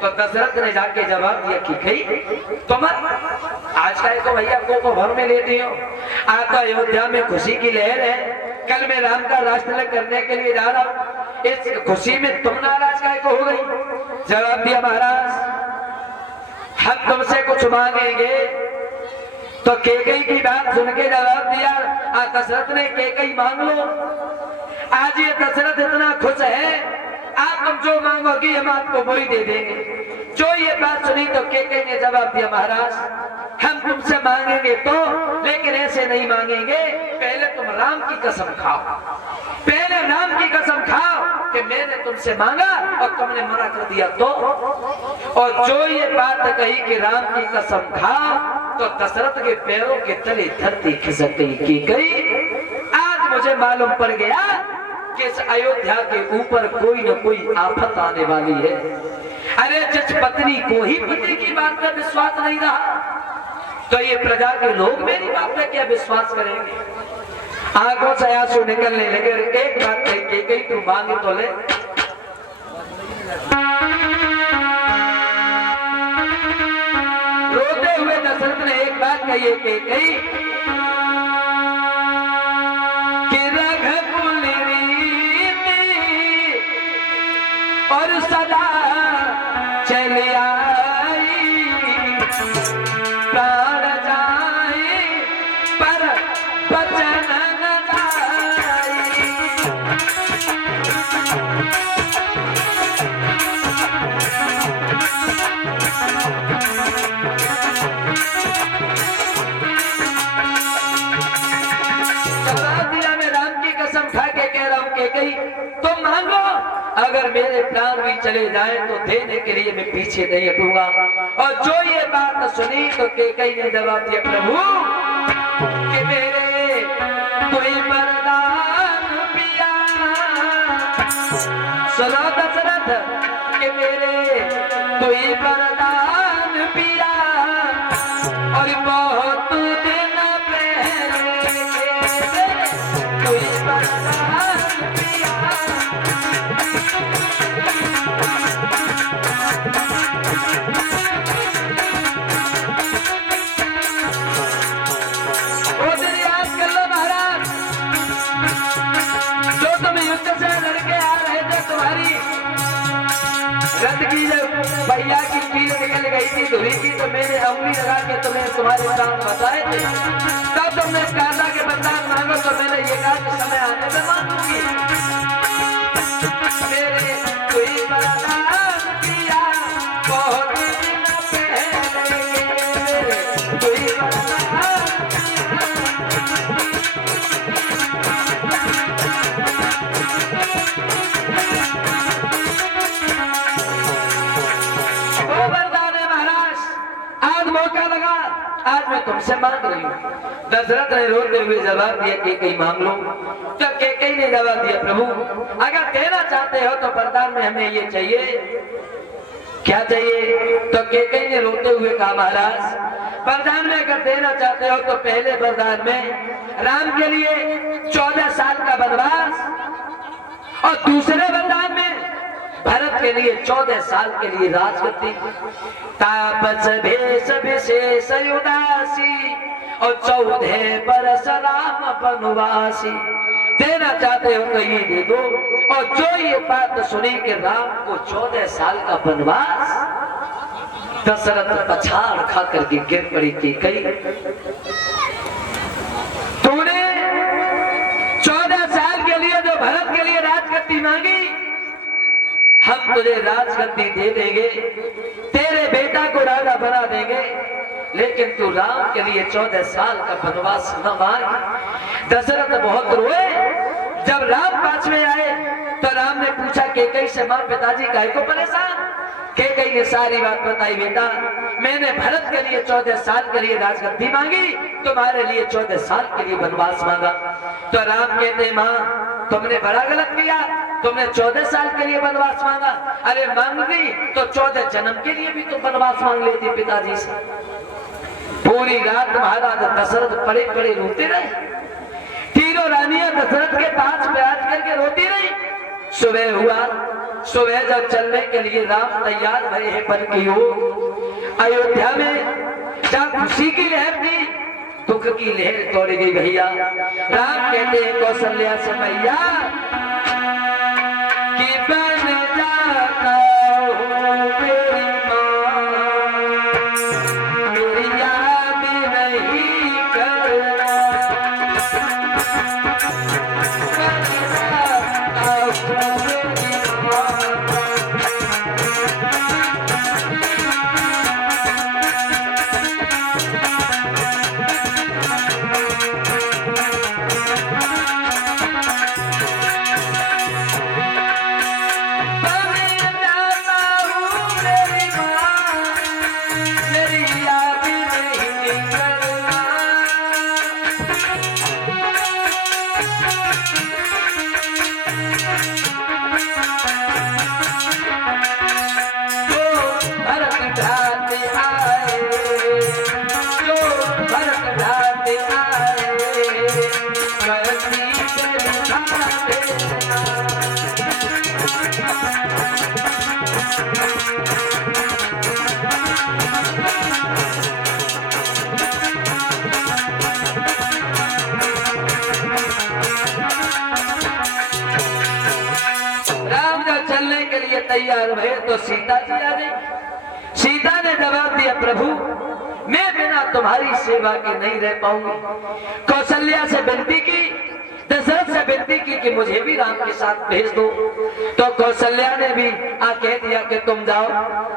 तो दशरथ ने जाके जवाब दिया कि कही तुम आज का तो भैया को भर में लेती हो। आज तो अयोध्या में खुशी की लहर है, कल मैं राम का राष्ट्र करने के लिए जा रहा हूँ, इस खुशी में तुम नाराज काहे को हो गई। जवाब दिया महाराज हम तुमसे कुछ मांगेंगे। तो केकई की बात सुन के जवाब दिया दशरथ ने केकई मांग लो। आज ये दशरथ इतना खुश है, आप तुम जो मांगोगी हम आपको वही दे देंगे। जो ये बात सुनी तो केकई ने जवाब दिया महाराज हम तुमसे मांगेंगे तो, लेकिन ऐसे नहीं मांगेंगे, पहले तुम राम की कसम खाओ, पहले राम की कसम खाओ कि मैंने तुमसे मांगा और तुमने मना कर दिया तो। और जो ये बात कही कि राम की कसम खाओ तो दशरथ के पैरों के तले धरती खिसक गई की गई। आज मुझे मालूम पड़ गया कि इस अयोध्या के ऊपर कोई न कोई आफत आने वाली है। अरे जिस पत्नी को ही पति की बात पे विश्वास नहीं रहा तो ये प्रजा के लोग मेरी बात पे क्या विश्वास करेंगे। आंखों से आंसू निकलने लगे। एक बात कही गई तू मांगे तो ले। रोते हुए दशरथ ने एक बात कही कही कि रघुकुल रीति और सदा चल आई, प्राण जाए पर बचन न जाए। जवाब दिया मैं राम की कसम खा के कह रहा हूं कि कहीं तुम मांगो, अगर मेरे प्राण भी चले जाए तो देने के लिए मैं पीछे नहीं हटूंगा। और जो ये बात सुनी तो केकई ने जवाब दिया प्रभु कि मेरे कोई वरदान पिया। सुनो दशरथ कि मेरे कोई वरदान पिया और बहुत दिन पहले कोई वरदान पिया। रथ की जब भैया की कील निकल गई थी धुरी की तो मैंने उंगली लगा के तुम्हें तुम्हारे काम बताए थे। तब तुमने कहा कि वरदान मांगो तो मैंने ये कहा कि समय आने पे मांगूंगी। मेरे कोई वरदान पिया बहुत दिन पहले, मेरे कोई वरदान मौका लगा, आज मैं तुमसे मांग रही हूँ। दशरथ ने रोते हुए जवाब दिया केकई मांग लो। तो केकई ने जवाब दिया प्रभु अगर देना चाहते हो तो वरदान में हमें ये चाहिए। क्या चाहिए? तो केकई ने रोते हुए कहा महाराज वरदान में अगर देना चाहते हो तो पहले वरदान में राम के लिए 14 साल का वनवास और दूसरे वरदान में भरत के लिए 14 साल के लिए राजगद्दी। तापस भेष विशेष उदासी और 14 बरस राम वनवासी। देना चाहते हो तो ये दे दो। और जो ये बात सुनी कि राम को 14 साल का वनवास, दशरथ पछाड़ खा करके गिर पड़ी कि कई तूने 14 साल के लिए जो भरत के लिए राजगद्दी मांगी हम तुझे राजगद्दी दे देंगे, तेरे बेटा को राजा बना देंगे, लेकिन तू राम के लिए 14 साल का वनवास न मांग। दशरथ बहुत रोए। जब राम पास में आए तो राम ने पूछा केकई से मां पिताजी काहे को परेशान। केकई ने सारी बात बताई बेटा मैंने भरत के लिए 14 साल के लिए राजगद्दी मांगी, तुम्हारे लिए 14 साल के लिए वनवास मांगा। तो राम कहते मां तुमने बड़ा गलत किया, तुमने 14 साल के लिए वनवास मांगा। अरे मांगती तो 14 जन्म के लिए भी तुम वनवास मांग लेती पिताजी से। पूरी रात महाराज दशरथ पड़े पड़े रोते रहे। तीनों रानियां दशरथ के पास बैठ करके रोती रही। सुबह हुआ सुबह जब चलने के लिए राम तैयार भरे हैं बन की ओर, अयोध्या में जब खुशी की लहर थी दुख की लहर तोड़ गई भैया। राम कहते हैं कौशल्या से मैया कि बन जाता हूँ मेरी माँ, मेरी याद नहीं करना, बन जाता हूँ मेरी माँ। तैयार हुए तो सीता जी आ गई। सीता ने जवाब दिया प्रभु मैं बिना तुम्हारी सेवा के नहीं रह पाऊंगी। कौशल्या से विनती की, दशरथ से विनती की कि मुझे भी राम के साथ भेज दो। तो कौशल्या ने भी कह दिया कि तुम जाओ।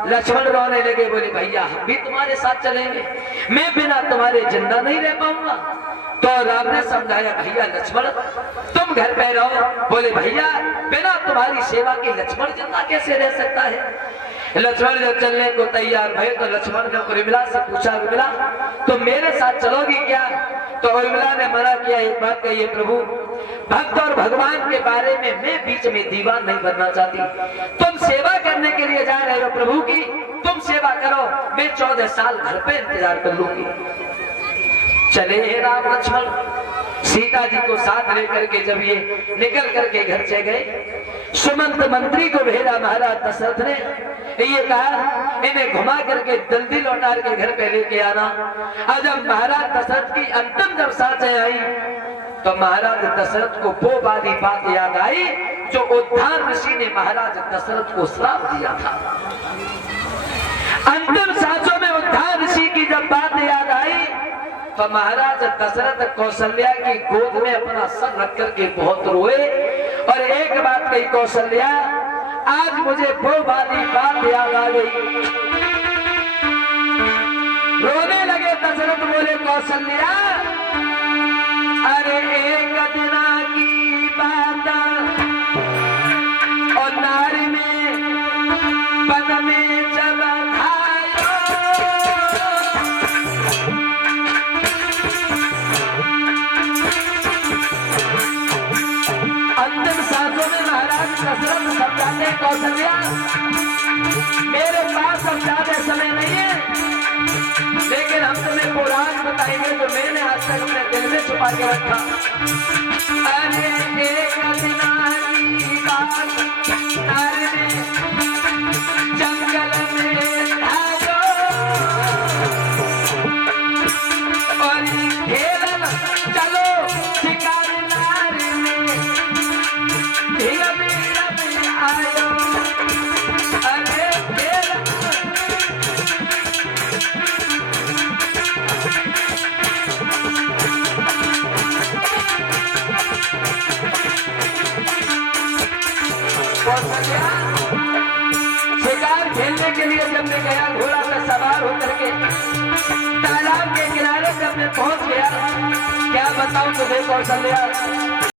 लक्ष्मण रोने लगे, बोले भैया हम भी तुम्हारे साथ चलेंगे, मैं बिना तुम्हारे जिंदा नहीं रह पाऊंगा। तो राम ने समझाया भैया लक्ष्मण तुम घर पे रहो। बोले भैया बिना तुम्हारी सेवा के लक्ष्मण जिंदा कैसे रह सकता है। लक्ष्मण जब चलने को तैयार भये तो लक्ष्मण ने उर्मिला से पूछा उर्मिला तुम मेरे साथ चलोगी क्या। तो उर्मिला ने मना किया, एक बात कहिए प्रभु भक्त और भगवान के बारे में मैं बीच में दीवान नहीं बनना चाहती। तुम सेवा करने के लिए जा रहे हो प्रभु की, तुम सेवा करो, मैं 14 साल घर पे इंतजार कर लूंगी। चले हे राम लक्ष्मण सीता जी को साथ लेकर के जब ये निकल करके घर से गए, सुमंत मंत्री को भेजा महाराज दशरथ ने, ये कहा इन्हें घुमा करके जल्दी लौटा के घर पे लेके आना। और जब महाराज दशरथ की अंतिम जब सांसें आई तो महाराज दशरथ को वो वाली बात याद आई जो उद्धार ऋषि ने महाराज दशरथ को श्राप दिया था। अंतिम सांसों में उद्धार ऋषि की जब बात याद आई तो महाराज दशरथ कौशल्या की गोद में अपना सर रख करके बहुत रोए और एक बात कही, कौशल्या आज मुझे वो वाली बात याद आ गई। रोने लगे दशरथ, बोले कौशल्या अरे एक दिना की बात और नारी में पद में जब दशरथ समझाते कौशल्या मेरे पास अब ज्यादा समय नहीं है, लेकिन हम तुम्हें पुराण बताएंगे जो मैंने आज तक अपने दिल में छुपा के रखा। अरे एक दिना की बात नारी में जंगल में भागो और खेलन चलो शिकार नारी में आयो। अरे शिकार खेलने के लिए जब मैं गया घोड़ा पर सवार होकर के तालाब के किनारे जब मैं पहुंच गया, क्या बताऊं तुझे कौशल्या